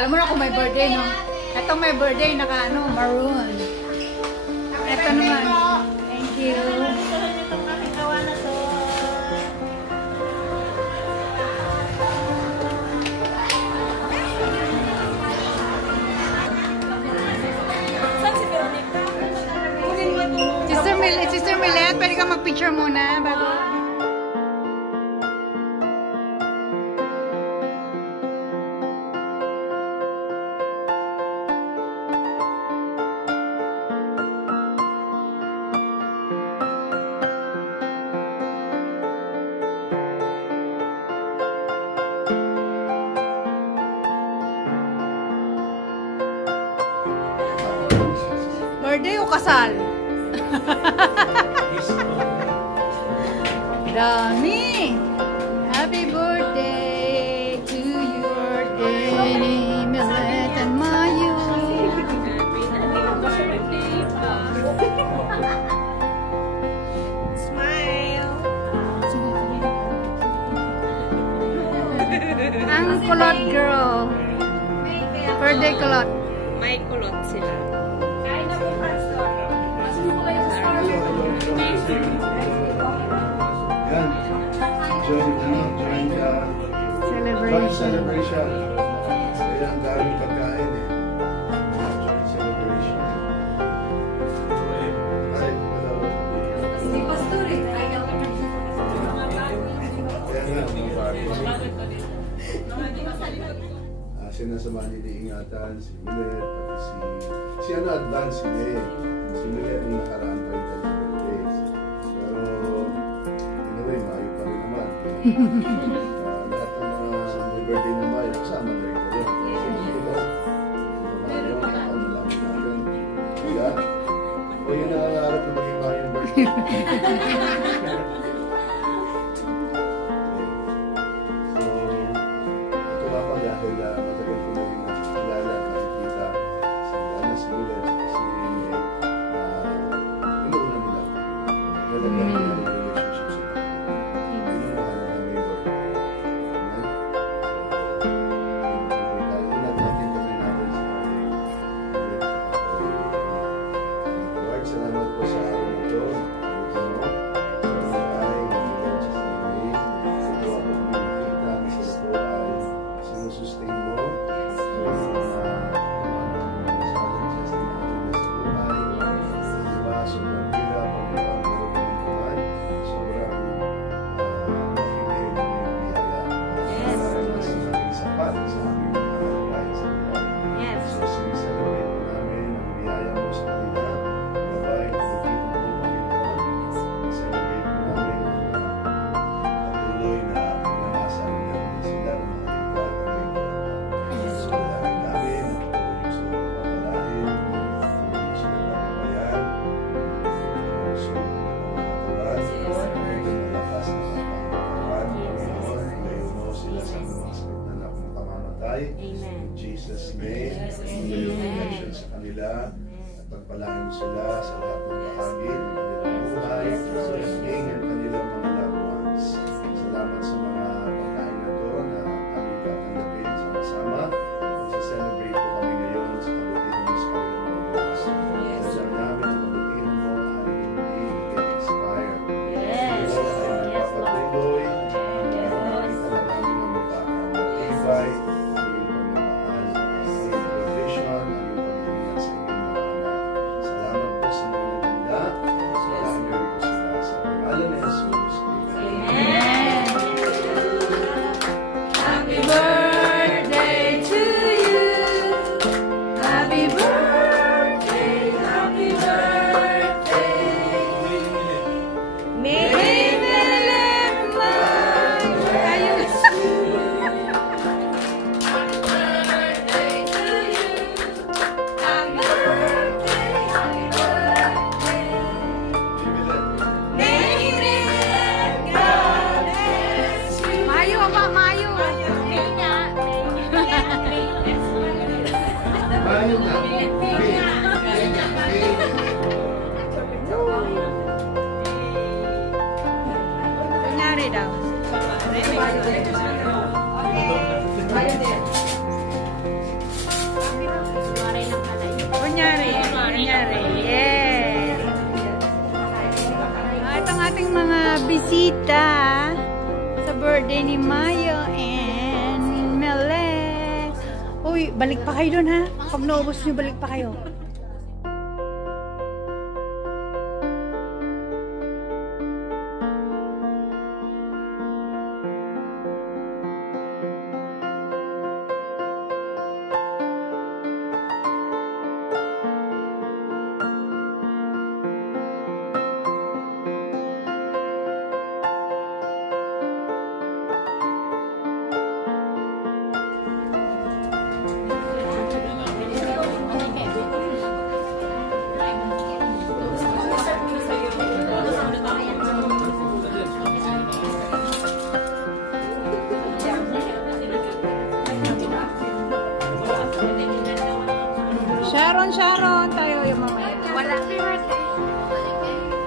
Alam mo na kung may birthday, no? Ito may birthday, naka ano, maroon. Ito naman. Thank you. Sister Millet, pwede ka mag-picture muna bago. Birthday o kasal? Dami! Happy birthday to your day, Millet and Mayu. Smile! Ang kulot girl. Birthday kulot. May kulot sila. Joint celebration. Kaya ang daming pagkain eh. Joint celebration. Ay, hello. Si Pastor eh. Kaya nga, sinasama niliingatan si Millet, pati si ano advance si Millet. Si Millet yung nakaraan pa yung birthdays. Pero, anyway, Mayo pa rin naman. Lahat ng mga may birthday na Mayo, kasama na rin kayo. Kasi ito, Mayo, kakamalamin natin. Kaya, o yun nangangarap na maging Mayo yung birthday. Dahil matagal ko na rin nakikilala, nakikita si Ana, si Millet, si inuuna nila. Lalagyan nila ng relationship sila. Inuuna na neighbor. Amen? So, natin kami natin sa ating Lord, salamat po sa araw na ito. Sustain mo sobrang hirap ang pagkakuman, sobrang nakikinig ng biyaya mas naging sapat sa aming mga kahit sa mga so siniselebrate po namin ang biyaya mo sa kanila gabay, pagkita mo Panginoon celebrate po namin patuloy na pinamasan namin sila ng mga in Jesus' name, yung connection sa kanila at pagpalain mo sila sa lahat ng bahagi ng kanilang buhay, sa hingin ng kanilang mga loved ones. Salamat sa mga pagkain na ito na aming tatanggapin sama-sama. Mag-celebrate po kami ngayon sa kabutihan mo sa kanilang bukas. Alam namin ang kabutihan mo ay hindi nag-expire. Ito ay nagpapatuloy ang talagang ng matibay. bisita sa birthday ni Mayo and Melek. Uy, balik pa kayo dun ha. Pag naubos nyo, balik pa kayo. Sharon, tayo yung mamaya. Wala. Happy birthday.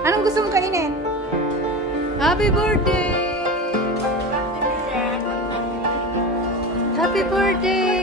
Anong gusto mong kainin? Happy birthday! Happy birthday!